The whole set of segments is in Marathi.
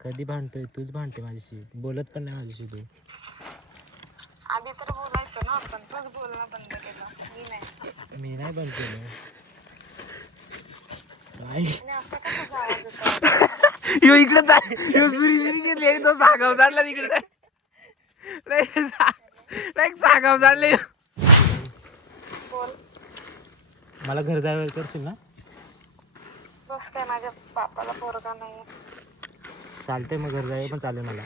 कधी भांडतोय तूच भांडते माझ्याशी, बोलत पण नाही माझ्याशी तू. आधी तर बोलायचं ना आपण, तूच बोलणं बंद केलं, मी नाही. मी नाही बोलते ना. आणि असं कसं आवाज येतो? यो इकडेच आहे, यो सुरी घेतली आणि तो सागाव जाडला तिकडे. नाही सागाव जाडले. बोल. मला घर जायला करशील ना? बस काय माझ्या बापाला पोरगा नाहीये. चालतंय मग घर जायला पण चालेल मला.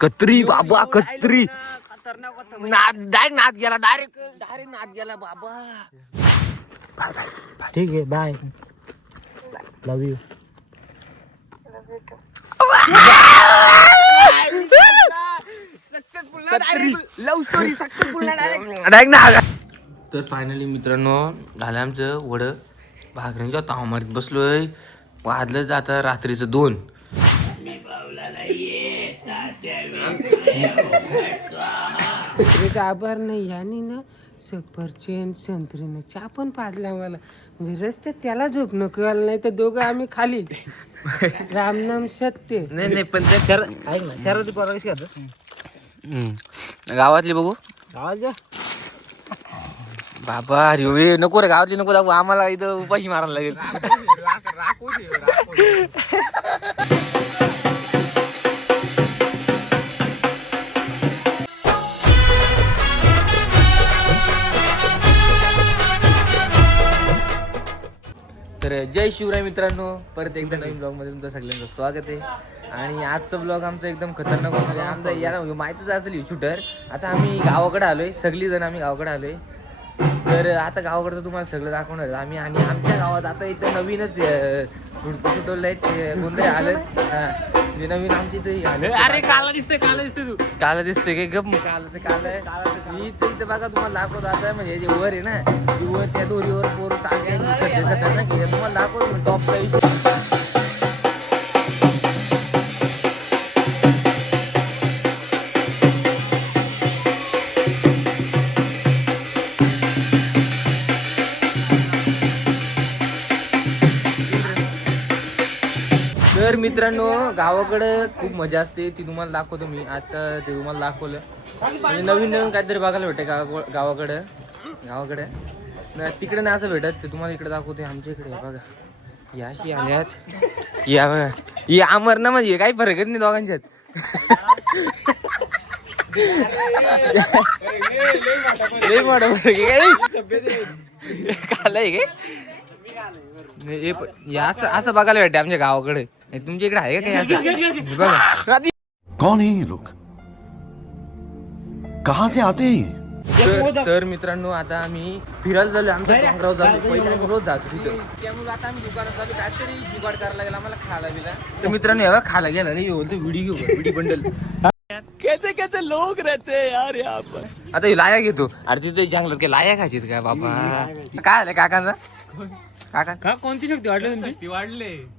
कत्री बाबा कत्री. डायरेक्ट नाद गेला, डायरेक्ट नाद गेला बाबा. ठीक आहे, bye. Love you. Love story successful direct. तर फायनली मित्रांनो झालं आमचं वड. भाकऱ्यांच्या तावमारीत बसलोय. वाजलं जातं रात्रीचं 2. आभार नाही यानी ना सफरचंद संत्रीनं चहा पण पाजला मला. म्हणजे रस्त्यात त्याला झोप नको आला, नाही तर दोघं आम्ही खाली. रामनाम सत्य. नाही पण ते ऐक ना, शहरात पोरं कशी खातं? गावातली बघू आवाज बाबा. अरे नको रे, गावातली नको दाखवू, आम्हाला इथं उपाशी मारायला लागेल. तर जय शिवराय मित्रांनो, परत एकदा नवीन ब्लॉग मध्ये तुमचं सगळ्यांचं स्वागत आहे. आणि आजचा ब्लॉग आमचा एकदम खतरनाक होणार आहे. आमचा याला माहितीच असेल शूटर. आता आम्ही गावाकडे आलोय, सगळी जण आम्ही गावाकडे आलोय. तर आता गावाकडचं तुम्हाला सगळं दाखवणार आहे आम्ही. आणि आमच्या गावात आता इथं नवीनच सुटवलं आहेत, कोणतरी आलं. जे नवीन आमची इथे आलं. अरे काला दिसते तू. काला दिसतंय काय? गप काला ते काला आहे. इथं बघा तुम्हाला दाखवतो आता. म्हणजे जे वर आहे ना, ती वर त्या दोरीवर पोर चालते खतरनाक. तुम्हाला दाखवतो टॉपचा विषय. तर मित्रांनो गावाकडं खूप मजा असते, ती तुम्हाला दाखवतो मी. आता ते तुम्हाला दाखवलं म्हणजे नवीन काहीतरी बघायला भेटते गावाकडे तिकडे नाही असं भेटत. ते तुम्हाला इकडे दाखवते. आमच्या इकडे बघा याशी आल्यात या बघा. ही आमर ना, म्हणजे काही फरकच नाही दोघांच्यात. लय मोठा फरक आहे. काल आहे काय? असं बघायला भेटते आमच्या गावाकडे. तुमच्या इकडे आहे का काही बघा? कौन है ये लोग, कहां से आते हैं? तर मित्रांनो आता आम्ही फिरायला झालो. आमच्या डोंगरावर झालो. पहिले आम्ही रोज जातो तिथं. त्यामुळे आता आम्ही दुकानात झालो. काहीतरी जुगाड करायला लागेल आम्हाला खायला बिला. तर मित्रांनो एवढा खायला गेला नाही, बोलतो व्हिडिओ घेऊ, व्हिडिओ बंडल. कैसे लोग रहते हैं यार यहाँ पर. आता लाया घेतो. अरे तिथे जंगलात काय लाया खायची काय बाबा? काय आलं काकांचा? काका कोणती शक्ती वाढली तुमची?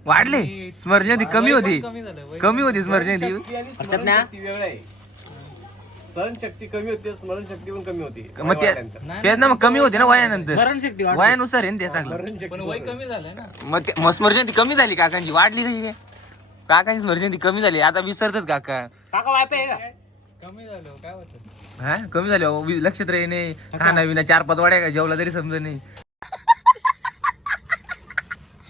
वाढले. स्मरणशक्ती कमी होती स्मरणशक्ती. सहनशक्ती कमी होते, स्मरणशक्ती पण कमी होती. मग तेच ना, मग कमी होते ना वयानंतर. स्मरणशक्ती वयानुसार आहे ना ते सगळं. पण वय कमी झालंय ना. मग स्मरणशक्ती कमी झाली काकांची, वाढली कशी काय? काकांची स्मरणशक्ती कमी झाली, आता विसरतात काका. काका वायपे आहे का? कमी झालं काय होतं? हा कमी झाली, लक्षात राही नाही. खाना विना 4-5 वाड्या का जेवला तरी समज नाही.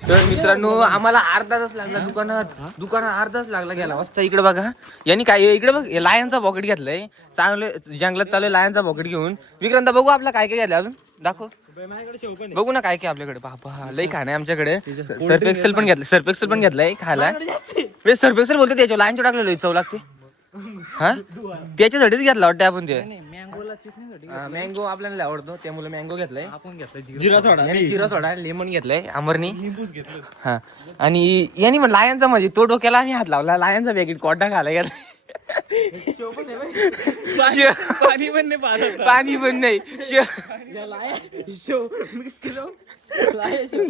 तर मित्रांनो आम्हाला अर्धा तास लागला दुकानात अर्धा तास लागला गेला वाजता. इकडे बघा यांनी काय, इकडे बघ लायनचा पॉकेट घेतलाय. चांगलं जंगलात चालू लायनचा पॉकेट घेऊन. विक्रांत बघू आपला काय काय घेतलं अजून दाखव. बघू ना काय काय आपल्याकडे. बाबा लई खाणं आहे आमच्याकडे. सर्फ एक्सेल पण घेतलाय खायला. सर्फ एक्सेल बोलतो त्याच्या लायनच्या टाकलेलं चव लागते. हा त्याच्यासाठीच घेतला वाटतं आपण ते. मँगो आपल्याला आवडतो त्यामुळे मँगो घेतलाय. जिरा सोडा लेमन घेतलाय अमरनी. हा आणि यांनी पण लायनचा म्हणजे तो डोक्याला आम्ही हात लावला. लायनचा पॅकेट कोटा खायला गेला. पाणी पण नाही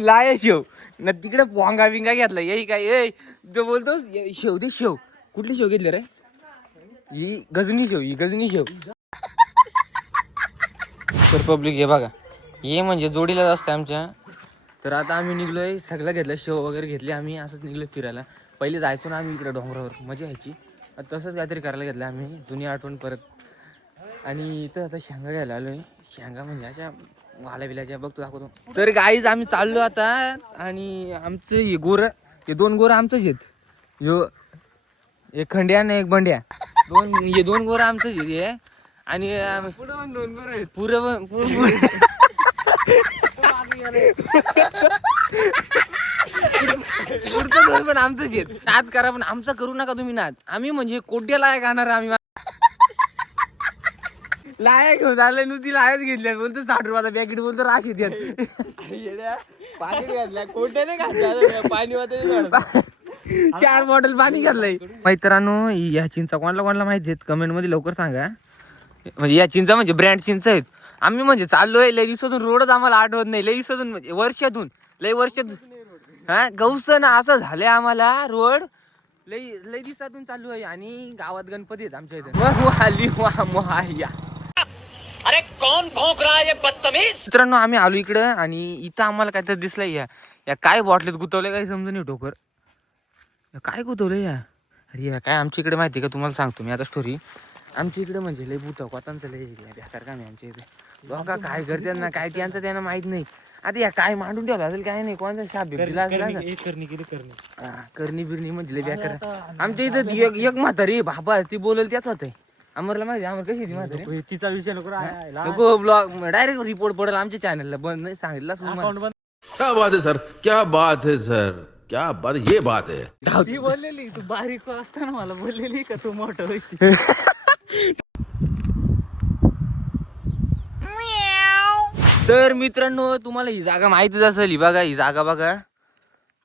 लाया शेव ना. तिकडे पोंगा बिंगा घेतला. यही काय तो बोलतो शेव दे शेव. कुठली शेव घेतली रे? ही गजनी शेव. तर पब्लिक हे बघा, हे म्हणजे जोडीलाच असतं आमच्या. तर आता आम्ही निघलोय, सगळं घेतलं, शेव वगैरे घेतले आम्ही. असंच निघलोय फिरायला. पहिले जायचो ना आम्ही इकडे डोंगरावर, मजा यायची. आता तसंच काहीतरी करायला घेतलं आम्ही, जुनी आठवण परत. आणि इथं आता शेंगा घ्यायला आलोय. शेंगा म्हणजे अशा वाल्या बिल्याच्या बघतो दाखवतो. तर गाईज आम्ही चाललो आता, आणि आमचं हे गोरं, हे 2 गोरं आमचंच आहेत. ह्यो एक खंड्या आणि एक बंड्या, हे 2 गोरं आमचंच आहे. आणि पुरं पुढचं पण आमचंच आहेत. नाद करा पण आमचा करू नका तुम्ही नाद. आम्ही म्हणजे कोट्या लाया गाणार आम्ही. लाया घेऊन आलं नुसती लायाच घेतल्या, बोलतो 60 रुपयाचा पॅकेट, बोलतो राशी द्या. पाणी 4 बॉटल पाणी घातलंय. मित्रांनो, या चिंचा कोणाला माहिती आहेत कमेंट मध्ये लवकर सांगा. म्हणजे या चिंचा म्हणजे ब्रँड चिंचा आहेत. आम्ही म्हणजे चाललोय लय दिवसातून, रोडच आम्हाला आठवत नाही. लय दिवसातून म्हणजे वर्षातून हा गौसन असं झालंय आम्हाला. रोड लय दिवसातून चालू आहे. आणि गावात गणपती आहेत आमच्या इथे. अरे कौन भौंक रहा है ये बदतमीज. मित्रांनो, आम्ही आलो इकडं, आणि इथं आम्हाला काहीतरी दिसलंय. या काय बॉटलीत गुतवलंय काही समजून नाही. ठोकर काय गुतवलंय या? अरे या काय आमच्या इकडे माहिती का, तुम्हाला सांगतो मी आता स्टोरी. आमच्या इकडे म्हणजे लय भूत कोतांचं लय बेकार काम आहे आमच्या इथे. बघा काय करते ना, काय त्यांचं त्यांना माहित नाही. आता या काय मांडून ठेवलं असेल काय नाही, कोणाचा शाप दिला करणी बिरणी म्हणजे लय बेकार. आमच्या इथं एक म्हातारी बाबा ती बोलेल त्याच होतंय. आम्हाला माहिती, आम्हाला कशी ती म्हातारी, तिचा विषय नको ब्लॉग डायरेक्ट रिपोर्ट पडेल आमच्या चॅनलला. बंद नाही सांगितलं. क्या बात है सर, क्या बात है सर, क्या बात, ये बात है. ती बोललेली तू बारीक असताना मला बोललेली का तू मोठं होशील. तर मित्रांनो, तुम्हाला ही जागा माहितीच असेल. ही बघा, ही जागा बघा.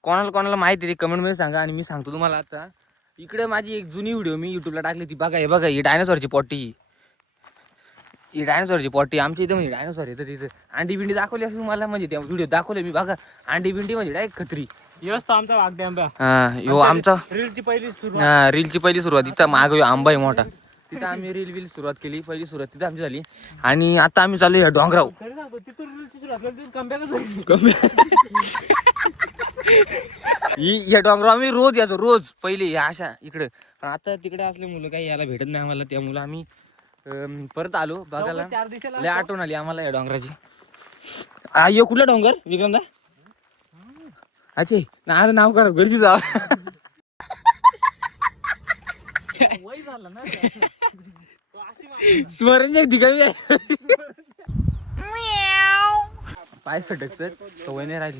कोणाला माहिती आहे कमेंट मध्ये सांगा. आणि मी सांगतो तुम्हाला आता. इकडे माझी एक जुनी व्हिडिओ मी युट्यूबला टाकली ती बघा. हे बघा, ही डायनासॉरची पॉटी. ही डायनासॉरची पॉटी आमच्या इथं म्हणजे डायनासॉर येतं तिथं. अंडी बिंडी दाखवली असं तुम्हाला, म्हणजे त्या व्हिडिओ दाखवले मी बघा. अंडी बिंडी म्हणजे डायरेक्ट खत्री. व्यवस्था आमचा वागदे आंबा. यो आमचा रीलची पहिली सुरुवात इथं माग आंबा आहे मोठा. तिथं आम्ही रील सुरुवात केली. पहिली सुरुवात तिथं आमची झाली. आणि आता आम्ही चालू या डोंगराव. या डोंगराव आम्ही रोज यायचो, रोज पहिले अशा इकडं. पण आता तिकडे असले मुलं काही यायला भेटत नाही आम्हाला, त्यामुळे आम्ही परत आलो बघायला. लय आठवण आली आम्हाला या डोंगराची. यो कुठला डोंगर विक्रमदा? अच्छे ना नाव करा गडची जा. स्मरण शक्ती कमी आहे. पाय सटकतात, सवय नाही राहिली.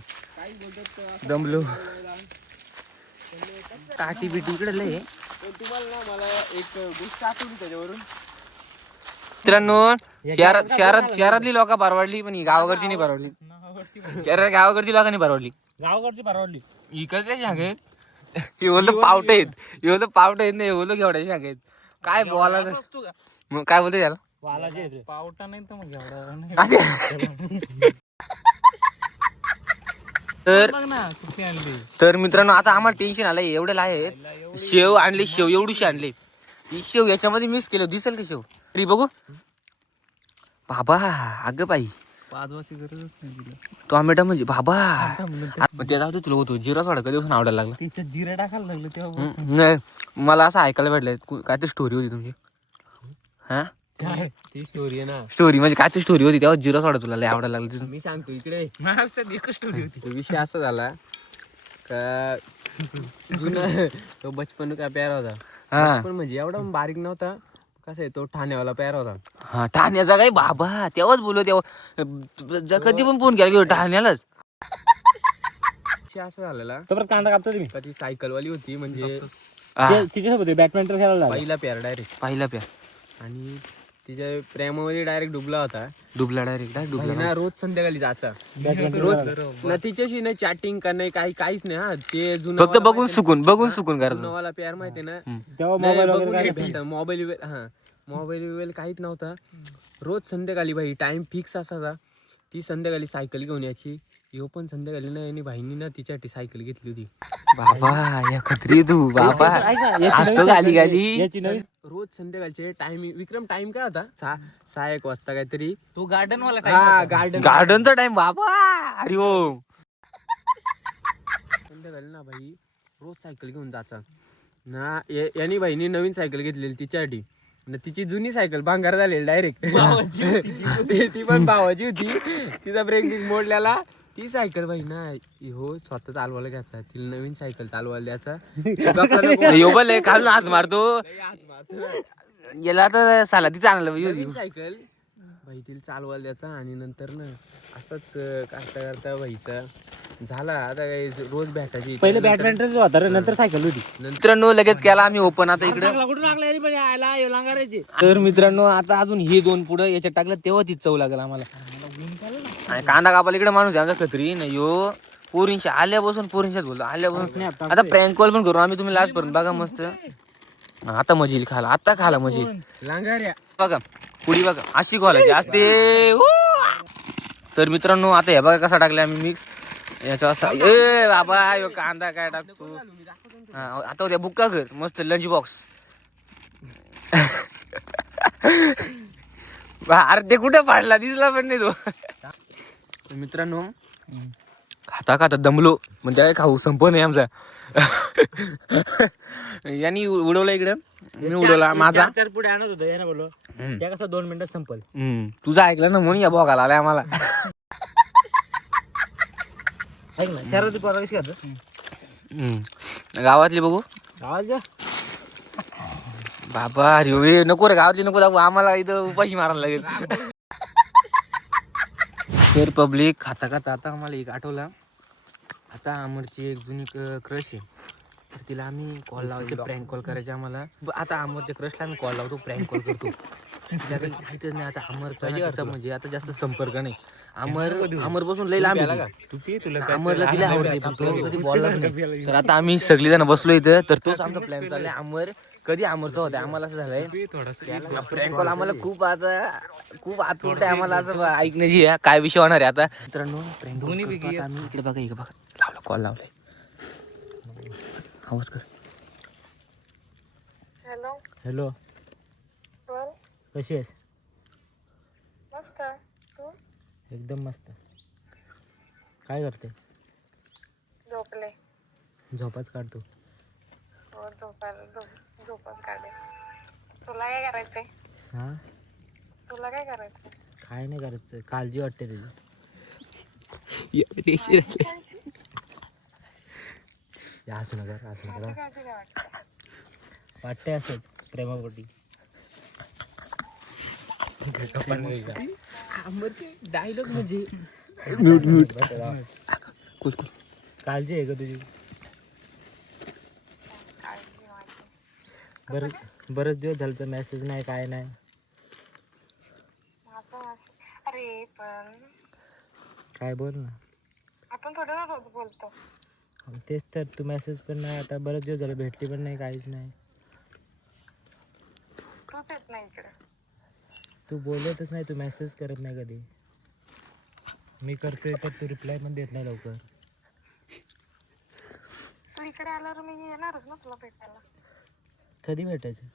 दमलो. काठी बिटी इकडे लय. मला एक गोष्ट आठवली त्याच्यावरून. मित्रांनो, शहरातली लोक परवडली, पण ही गावाकडची नाही परवडली. गावाकडची लोकांनी परवडली. गावाकडची परवडली. इकडच्या शाख आहेत. हे बोलतो पावटे आहेत. हे बोलतो पावटे आहेत नाही, बोलतो घेवड्या शाख आहेत. काय बोला मग काय बोलते त्याला पावटा नाही तर मग एवढा. तर मित्रांनो, आता आम्हाला टेन्शन आलंय. एवढे आहेत शेव आणले, शेव एवढीशी आणले. ही शेव याच्यामध्ये मिक्स केलं, दिसेल का शेव तरी बघू. बाबा अगं बाई, पाजवाची गरजच नाही. टोमॅटो म्हणजे बाबा. ते जाऊ तुला होतो जिरा सोडा कधी आवडायला लागला. त्याच्यात जिरा टाकायला लागलं तेव्हा. नाही, मला असं ऐकायला भेटलंय काय तर स्टोरी होती तुमची. हा ती स्टोरी आहे ना. स्टोरी म्हणजे काय तर स्टोरी होती, तेव्हा जिरा सोडा तुला लय आवडायला लागला. मी सांगतो इकडे. महाराष्ट्रात एकच स्टोरी होती. तो विषय असा झाला का जुना तो बचपन का प्यारा होता. हा पण म्हणजे एवढा बारीक नव्हता. कसं आहे, तो ठाण्यावाला प्यारा होता. हा ठाण्याचा काय बाबा, तेव्हाच बोललो. तेव्हा कधी पण फोन केला की ठाण्यालाच. विषय असा झालेला तर कांदा कापतो तुम्ही. का ती सायकलवाली होती, म्हणजे तिच्यासोबत बॅडमिंटन खेळायला पहिला प्यार डायरेक्ट. पाहिला प्या आणि तिच्या प्रेमामध्ये डायरेक्ट डुबला होता. डुबला डायरेक्ट ना रोज संध्याकाळी जायचा. रोज ना तिच्याशी नाही चॅटिंग का नाही, काहीच नाही. हा ते जुनं फक्त बघून सुकून करायचं. नवाला प्यार माहिती ना, तेव्हा मोबाईल काहीच नव्हता. रोज संध्याकाळी भाई टाइम फिक्स असायचा. ती संध्याकाळी सायकल घेऊन यायची. यो पण संध्याकाळी ना यांनी भाईनी ना तिच्यासाठी सायकल घेतली होती. बाबा या खत्री तू बाबा असतो गाली. रोज संध्याकाळचे टाइमिंग. विक्रम टाइम काय होता? 6-1 वाजता काहीतरी. तो गार्डन वाला हा गार्डनचा टाइम बाबा. अरे हो संध्याकाळी ना भाई रोज सायकल घेऊन जायचा ना. यानी बहिणी नवीन सायकल घेतलेली तिच्यासाठी, आणि तिची जुनी सायकल भांगार झालेली डायरेक्ट. ती पण भावाची होती, तिचा ब्रेक मोडलेला. ती सायकल बाई ना हो स्वतः चालवायला घ्यायचा, तिला नवीन सायकल चालवायला द्यायचा. योबल खालून हात मारतो याला तर साला ती चांगलं सायकल भाई तिला चालवायला द्यायचा. आणि नंतर ना असंच करता करता व्हायचा झाला. आता काही रोज भेटायची. पहिले बॅडमिंटन होता रे, नंतर सायकल होती. मित्रांनो लगेच केला आम्ही ओपन. आता इकडे कुठून लागले तर मित्रांनो आता अजून हे 2 पुढं याच्यात टाकलं तेव्हा ती चव लागेल आम्हाला. आणि कांदा कापाला इकडे माणूस आहे आमचा खत्री नाही यो. पोरींच्या आल्यापासून पोरींच्याच बोलतो आल्यापासून. आता प्रँक कॉल पण करू आम्ही, तुम्ही लास्ट पर्यंत बघा मस्त. आता मजा येईल खायला, आता खाला मजा येईल. लांगाऱ्या बघा पुढी बघा अशी खोलायची असते. तर मित्रांनो आता हे बघा कसा टाकला आम्ही मिक्स याचा असा. ए बाबा यो कांदा काय टाकतो. आता उद्या बुक्का कर मस्त लंच बॉक्स. अरे ते कुठं पाडला दिसला पण नाही तो. मित्रांनो खाता खाता दमलो म्हणजे खाऊ संप नाही आमचा. यांनी उडवला इकडे, मी उडवला माझा. 4 पुढे आणत होतो याने बोललो त्या कसं 2 मिनिटात संपल. तुझं ऐकलं ना म्हणून या भोगाला आलाय आम्हाला. ऐक ना शहरात पोरा कशी करतो गावातली बघू आवाज बाबा अरे नको रे गावातली नको दाखवू आम्हाला इथं उपाशी मारायला लागेल. तर पब्लिक खाता खाता आता आम्हाला एक आठवला. आता अमरची एक जुनी क्रश आहे, तर तिला आम्ही कॉल लावायचे, प्रँक कॉल करायचे आम्हाला. आता अमरच्या क्रशला आम्ही कॉल लावतो, प्रँक कॉल करतो. तिला काही माहितच नाही आता अमरचा म्हणजे आता जास्त संपर्क नाही. अमर बसून लई लांब अमरला तिला आवडते पण तो कधी बोललाच नाही. तर आता आम्ही सगळी जण बसलो इथं, तर तोच आमचा प्लॅन चाललाय. अमर कधी अमरचा होता आम्हाला असं झालंय प्रँक कॉल आम्हाला खूप आतुरता आहे आम्हाला असं ऐकण्याची काय विषय होणार आहे आता. मित्रांनो प्रँक आम्ही इकडे बघा इकडे बघा लावला कॉल लावलाय. आवाज कर. हॅलो हॅलो बोल. कशी आहेस? मस्त. तू? एकदम मस्त. काय करते? झोपले. झोपाच काढतो. हो झोपच काढे. तुला काय करायचंय? हा तुला काय करायचंय? काय नाही करायचं, काळजी वाटते तुझी. असू नका माझी काळजी काय वाटते? वाटते असंच प्रेमापोटी. डायलॉग म्हणजे काळजी आहे का तुझी? काळजी माझी. बरेच दिवस झालं तर मेसेज नाही काय नाही. माझा अरे पण काय बोल ना. आपण थोडं ना रोज बोलतो. तेच तर, तू मेसेज पण नाही, आता बरेच दिवस झाले भेटली पण नाही, काहीच नाही. तूच येत नाही इकडे. तू बोलतच नाही, तू मेसेज करत नाही कधी. मी करतोय तर तू रिप्लाय पण देत नाही लवकर. तू इकडे आल्यावर मी येणारच ना तुला भेटायला. कधी भेटायचं?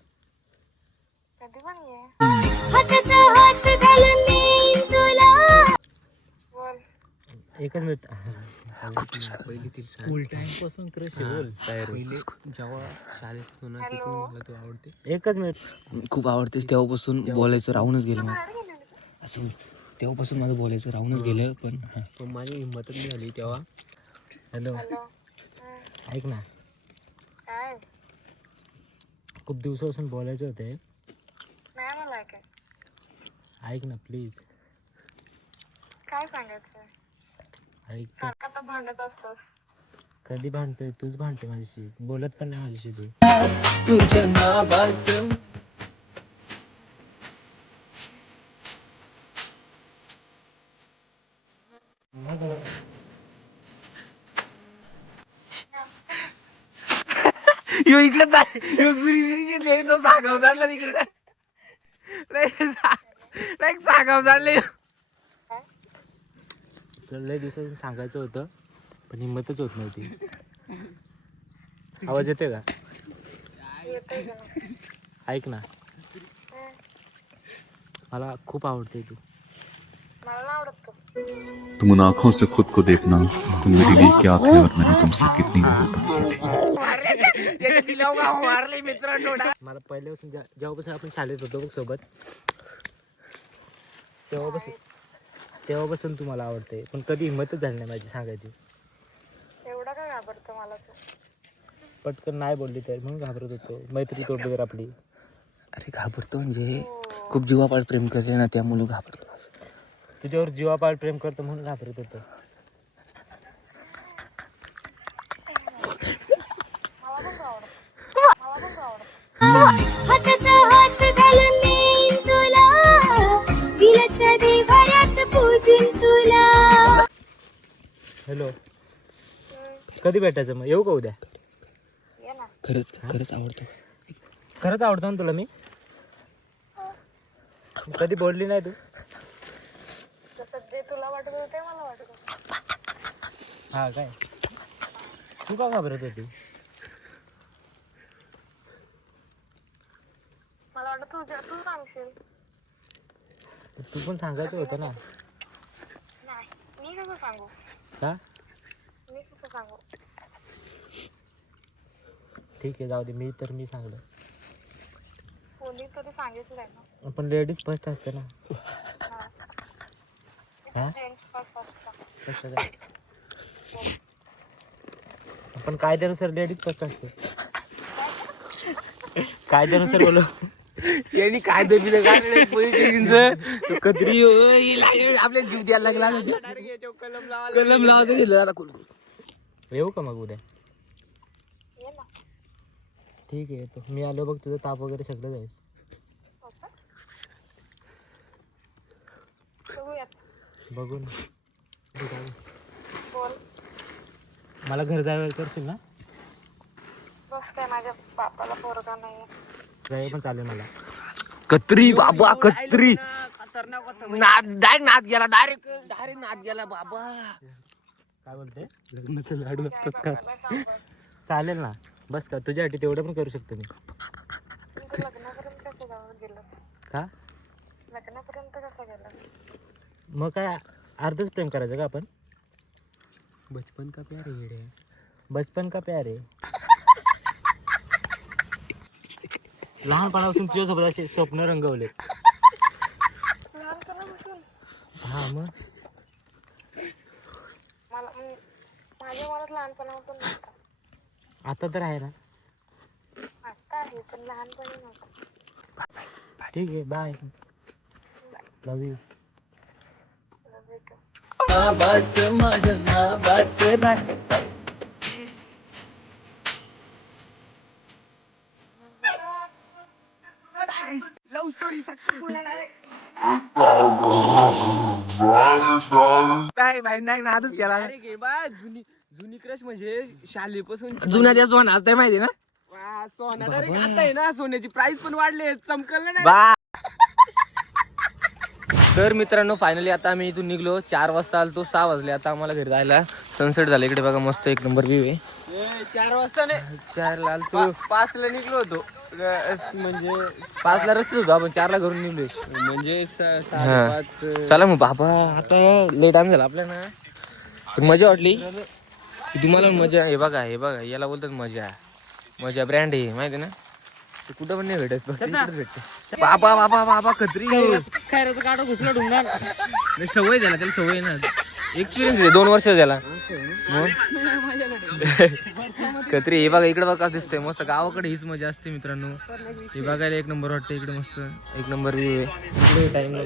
कधी पण ये. बोल. एकच मिनिट. स्कूल टाइम पासून क्रश बोल. जेव्हा शाळेत होतो ना तिथून मला तू आवडते. एकच मिनिट. खूप आवडतेस तेव्हापासून बोलायचं राहूनच गेलं असं. तेव्हापासून माझं बोलायचं राहूनच गेलं पण पण माझी हिंमतच नाही झाली तेव्हा. Hello hello. ऐक ना, काय? खूप दिवसापासून बोलायचं होते. नाही मला काय. ऐक ना प्लीज. काय सांगायचं? ऐक तर. सारखा तर भांडत असतोस. कधी भांडतोय? तूच भांडते माझ्याशी, बोलत पण नाही माझ्याशी तू. यो इकडे सागाव झाला तिकडे सागाव झाले. तुला लय दिवसापासून सांगायचं होतं पण हिंमतच होत नव्हती. आवाज येते का? येतोय का? ऐक ना, मला खूप आवडते तू. मला नाही आवडत तू. तुम उन आंखों से खुद को देखना, तुम मेरे लिए क्या थे और मैंने तुमसे कितनी मोहब्बत की थी. मारले मित्रांनो. मला पहिल्यापासून जेव्हापासून आपण शाळेत होतो बघ सोबत, तेव्हापासून तू मला आवडते, पण कधी हिंमतच झाली नाही माझी सांगायची. एवढा का घाबरतो मला तू? पटकन नाही बोलली तर म्हणून घाबरत होतो. मैत्री तोडली तर आपली. अरे घाबरतो म्हणजे खूप जीवापाड प्रेम करते ना, त्यामुळे घाबरतो. तुझ्यावर जीवापाड प्रेम करतो म्हणून घाबरत होतो. हातात हात घालून देईन तुला, दिलाच्या देव्हाऱ्यात पूजीन तुला. हॅलो, कधी भेटायचं मग? येऊ का उद्या? ये ना. खरंच आवडतो. खरंच आवडतो ना तुला मी? कधी बोलली नाही तू? जसं जे तुला वाटत होतं ते मला वाटत होतं. हा काय? तू का घाबरत होती? मला वाटत तू सांगशील. तू पण सांगायचं होतं ना. नाही, मी कसं सांगू? का? मी कसं सांगू? ठीक आहे, जाऊ दे. मी सांगलं. कोणी तरी सांगितलंय ना. पण लेडीज फर्स्ट असते ना. हा? जेंट्स फर्स्ट असतं. कसं काय? पण कायद्यानुसार लेडीज फर्स्ट असते. कायद्यानुसार बोलो. यांनी काय दबिलं काय कत्री आपल्या जीव द्यायला लागला. कलम लावायचं. येऊ का मग उद्या? ये ना. ठीक आहे, येतो. मी आलो बघ, तुझं ताप वगैरे सगळं जाईल. हो का? बघूयात. बघू ना. ठीक आहे. बोल. मला घर जायला करशील ना? बस काय, माझ्या बापाला पोरगा नाहीये. जाय पण चालेल मला. कत्री बाबा, कत्री डायरेक्ट नाद गेला बाबा. काय बोलते? लग्नाचं लाडू असतात का? मला सांग बस. चालेल ना. बस का, तुझ्यासाठी तेवढं पण करू शकतो मी. तू लग्नापर्यंत कसं गेलंस? का? लग्नापर्यंत कसं गेलंस? मग काय अर्धच प्रेम करायचं का आपण? बचपन का प्यार है येडे. बचपन का प्यार आहे. लहानपणापासून तुझ्यासोबत असे स्वप्न रंगवले. लहानपणापासून हा मग माझ्या मनात लहानपणापासून नव्हता. आता तर आहे ना. आता आहे पण लहानपणी नव्हता. ठीक आहे, बाय. Love you. Direct आहे बा, जुनी क्रश म्हणजे शालेपासून जुन्या त्या सोन असते माहिती ना. सोना डायरेक्ट आता आहे ना, सोन्याची प्राइस पण वाढली, चमकल ना. तर मित्रांनो, फायनली आता आम्ही इथून निघलो. 4 वाजता आलो, 6 वाजले आता आम्हाला घरी जायला. सनसेट झाला इकडे बघा, मस्त एक नंबर व्ह्यू आहे. 4 वाजता नाही, 4 ला आलतो. 5 ला निघलो होतो. म्हणजे 5 ला रस्ते होतो आपण, 4 ला घरून निघलोय. म्हणजे 5:30. चला मग बाबा, आता लय टाइम झाला आपल्याला. पण मजा वाटली. तुम्हाला मजा. हे बघा याला बोलतात मजा ब्रँड आहे माहिती ना. ते कुठं पण नाही भेटत, फक्त इकडेच भेटते. बाबा कत्री खैराचं काढा घुसला ढुंगार. सवय झाला त्याला, सवय ना, एक्सपिरियन्स आहे. 2 वर्ष झाला. कत्री हे बघा, इकडे बघा दिसतंय मस्त. गावाकडे हीच मजा असते मित्रांनो. हे बघायला एक नंबर वाटतं. इकडे मस्त एक नंबर व्ह्यू आहे. इकडे टाइम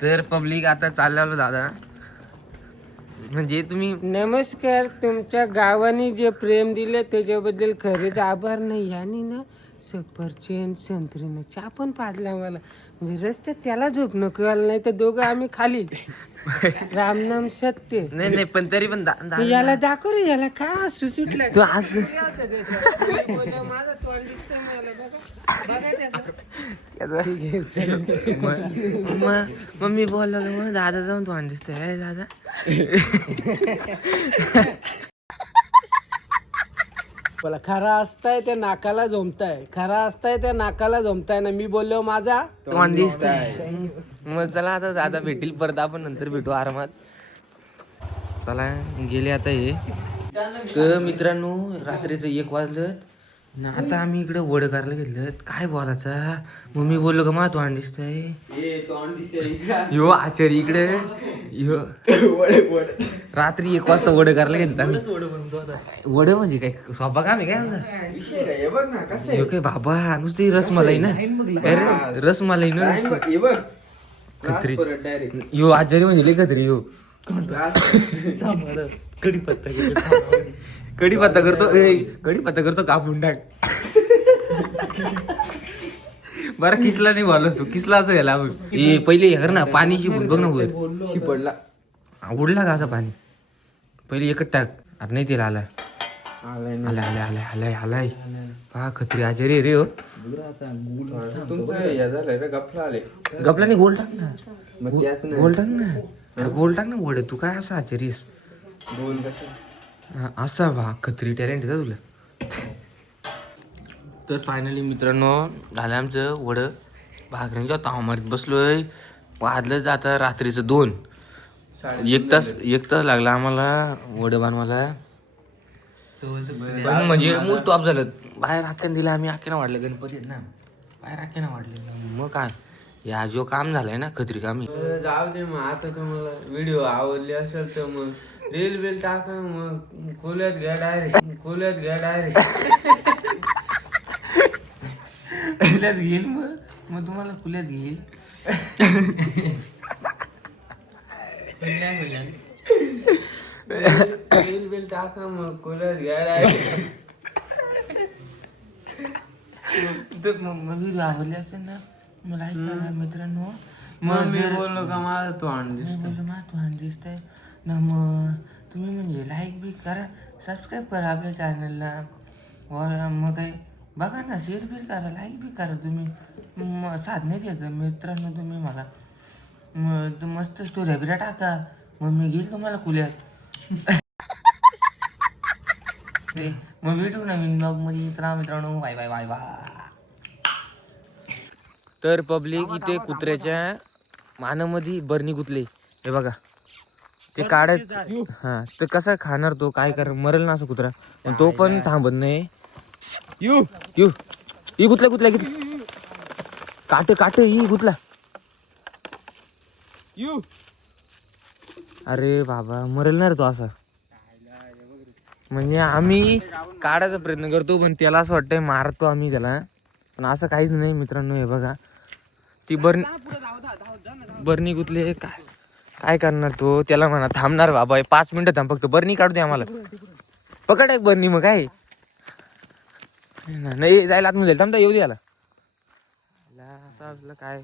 तर पब्लिक आता चाललेलो दादा. म्हणजे तुम्ही नमस्कार. तुमच्या गावाने जे प्रेम दिले त्याच्याबद्दल खरेच आभार नाही. यांनी ना सफरचंद संत्रीनं चहा पण पाजला मला म्हणजे रस्त्यात त्याला झोप नको यायला नाही तर दोघं आम्ही खाली रामनाम सत्य. नाही नाही पण तरी पण याला दाखव रे याला का सुटला तू असं माझं तोंड दिसतंय मला बघा मग मी बोललो मग दादा जाऊन तू दिसतोय दादा. बोला खरा असताय त्या नाकाला जमताय, खरा असताय त्या नाकाला जमताय ना. मी बोललो माझा तोंड दिसतंय. मग चला आता दादा भेटील परत, आपण नंतर भेटू आरामात. चला गेले आता हे तर मित्रांनो रात्रीचं 1 वाजलं ना. आता आम्ही इकडे वड करायला घेतलं. काय बोलायचा मग मी बोललो का मा तोंड दिसतंय. यो आचारी इकडे यो रात्री 1 वाजता वड करायला घेतलं. वड म्हणजे काय सोपा काम आहे काय आमचा. यो काय बाबा नुसती रसमलाई ना. रसमलाई ना खत्री. यो आचारी म्हणजे लय खत्री. यो कढीपत्ता करतो कढीपत्ता करतो कापून टाक. बरं किसला नाही बोललास तू. किसला असं याला पहिले हे कर ना पाणी शिपड बघ ना वर शिपडला उडला का असं पाणी. पहिले एकच टाक. अरे नाही तेला आलाय आलाय आलाय आलाय आलाय आलाय पहा खत्री आचारी रे. हो गपला नाही. गोल टाक ना. गोल टाक ना. गोल टाक ना वड. तू काय असं आचारीस असा वा खत्री टॅलेंट आहे तुला. तर फायनली मित्रांनो झालं आमचं वड. भाकऱ्यांच्या तावमारीत बसलोय. वाजलं जातं रात्रीचं 2. 1 तास लागला आम्हाला वड बनवायला. पण म्हणजे मोस्ट ऑफ झालं. बाहेर आख्यान दिलं आम्ही. आख्यानं वाढलं गणपती ना. बाहेर आख्यानं वाढलं. मग काय या जो काम झालाय ना खत्री काम. जाऊ दे मग. आता तुम्हाला व्हिडिओ आवडली असेल तर मग रील बिल टाका. मग खोल्यात घ्या डायरेक्ट. खोल्यात घेईल मग तुम्हाला खुल्यात घेईल. रील बिल टाका मग खोल्यात घ्या डायरेक्ट. मग व्हिडिओ आवडली असेल ना मला ऐका मित्रांनो. मग मी बोललो का माझा तोंड दिसतंय ना. मग तुम्ही म्हणजे लाईक बी करा, सबस्क्राईब करा आपल्या चॅनलला. मग काय बघा ना, शेअर बी करा, लाईक बी करा तुम्ही. मग साथ नाही द्यायचं मित्रांनो तुम्ही मला. मग मस्त स्टोऱ्या बिऱ्या टाका. मग मी घेईल तुम्हाला खुल्यात. मग भेटू नवीन ब्लॉगमध्ये मित्रांनो. Bye bye bye bye. तर पब्लिक इथे कुत्र्याच्या मानामध्ये बरणी गुतले. हे बघा ते काढत. हा तर कसा खाणार तो. काय कर मरेल ना असं कुत्रा. पण तो पण थांबत नाही. यू ही गुतला काटे ही गुतला. अरे बाबा मरेल ना रे तो असा. म्हणजे आम्ही काढायचा प्रयत्न करतो पण त्याला असं वाटतंय मारतो आम्ही त्याला. पण असं काहीच नाही मित्रांनो. हे बघा ती बरणी गुतले. काय करणार तो. त्याला म्हणा थांबणार बाबा 5 मिनिटं थांब फक्त. बरणी काढू दे आम्हाला. पकड एक बरणी. मग काय नाही जायला आत जाईल. थांबता येऊ द्याला असं असलं काय.